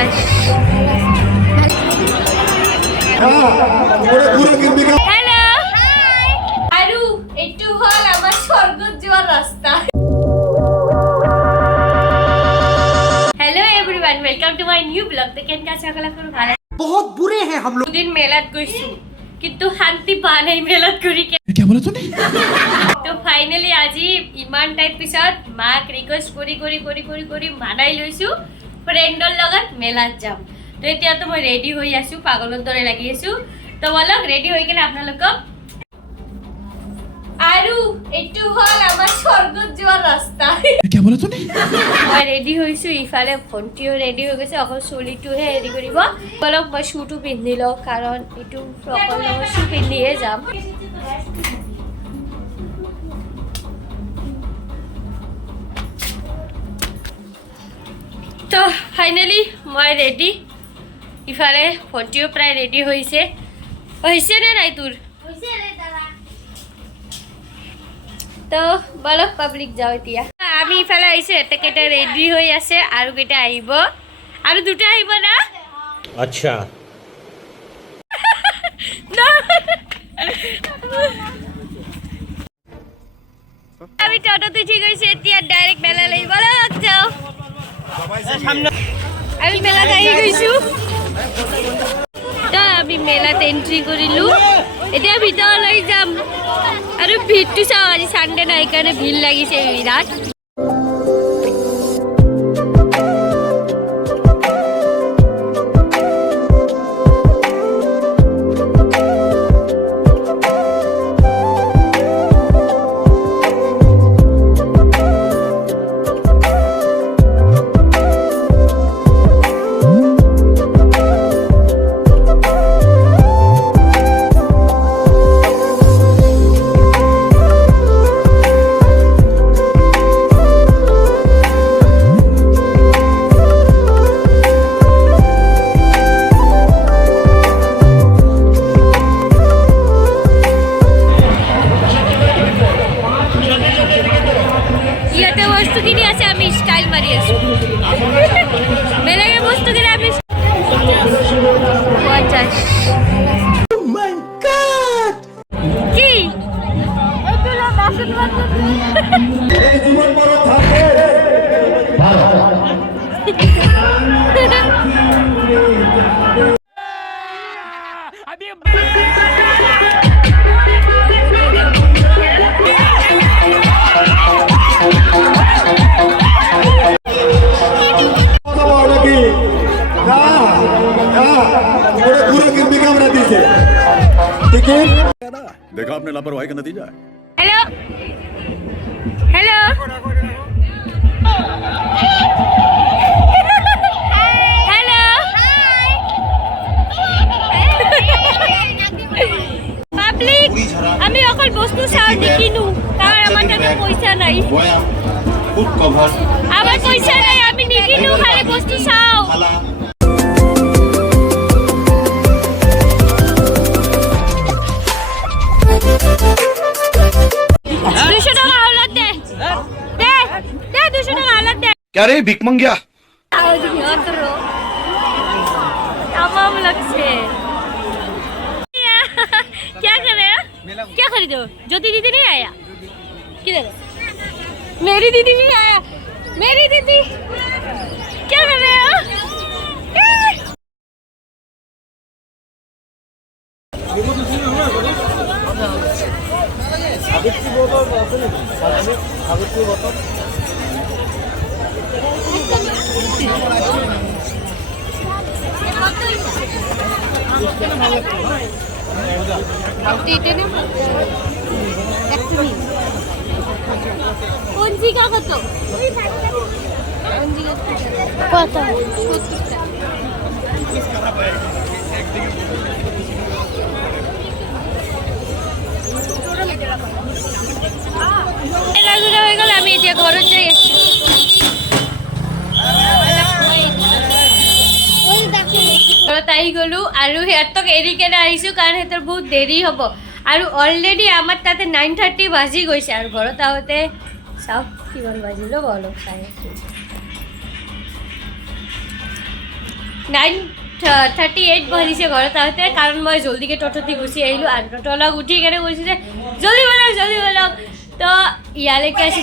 50 হ্যালো আৰু এইটো হল আমার স্বর্গত যাওয়ার রাস্তা hello everyone welcome to my new blog तो केन का सकला कर ভালো बहुत बुरे हैं हम लोग दिन मेलात গইছু কিন্তু শান্তি পা নাই মেলাত করি কে क्या बोला तूने তো ফাইনালি আজি ইমান টাইম পিছত মাক রিকোয়েস্ট করি মানাই লইছু ফ্রেন্ডৰ লগত মেলাত যাম তো এতিয়া তো মই ৰেডি হৈ আছো পাগলৰ দৰে লাগি আছো তো বলক ৰেডি হৈ গলে আপোনালোকক আৰু এটু হল আমার স্বর্গত যাওয়ার রাস্তা क्या बोला तूने মই ৰেডি হৈছো ইফালে ভন্টিও ৰেডি হৈ গৈছে অকল চলিটোহে ৰেডি কৰিব বলক মই শুটো পিন্ধি লওঁ কাৰণ এটু ফ্ৰকৰ লগত শু পিন্ধিয়ে যাম তো ফাইনালি মই ৰেডি ইফালে ভন্টিও প্ৰায় ৰেডি হৈছে নে নাই তোৰ তো বলক পাব্লিক যাও এতিয়া আমি ইফালে আইছো এটাকেটা ৰেডি হৈ আছে আৰু কেটা আহিব আৰু দুটা আহিব না আচ্ছা আমি টোটোতে ঠিক হইছে এতিয়া ডাইরেক্ট মেলা লই বলক যাও আমি মেলাত আহি গৈছো তো আমি মেলাত এন্ট্রি কৰিলো এতিয়া ভিতৰলৈ যাম আৰু ভিড়টো চাও আজি সানডে নাই কাৰণে ভিড় লাগিছে বিৰাট ইয়াতে বস্তু কিনি আছে আমি স্টাইল মারি আছি মেলায় বস্তু কিনে আমি 50 माय गॉड কি এগুলো বাসন এই জীবন বড় থাকে देखा आपने लापरवाही का नतीजा है हेलो हेलो हेलो পাবলিক আমি অকল বস্তু চাও দেখিনু কারণ আমার কাছে পয়সা নাই फुट कवर আমার পয়সা নাই আমি দেখিনু খালি বস্তু চাও क्या रे भिक मंगिया तमाम लगছে क्या कर रहे हैं क्या खरीदो ज्योति दीदी नहीं आया किधर है मेरी दीदी नहीं आया मेरी दीदी क्या कर रहे हो পঞ্জিকা কত কত হয়ে গেল আমি এতিয়া ঘৰত যাই আছো ঘৰত আহি গলো আৰু সিহঁতক এৰি কেনে আহিছো কাৰণ সিহঁতৰ বহুত দেৰি হ'ব আৰু অলৰেডি আমাৰ তাতে 9:30 বাজি গৈছে আৰু ঘৰত আহোঁতে চাওক কিমান বাজিলো অলপ চাই 9:38 বাজিছে ঘৰত আহোঁতে, কাৰণ মই জল্দিকৈ টটোতে গুচি আহিলোঁ আৰু টটলক উঠি কেনে কৈছোঁ যে জল্দি বলক তো ইয়ালৈকে আছি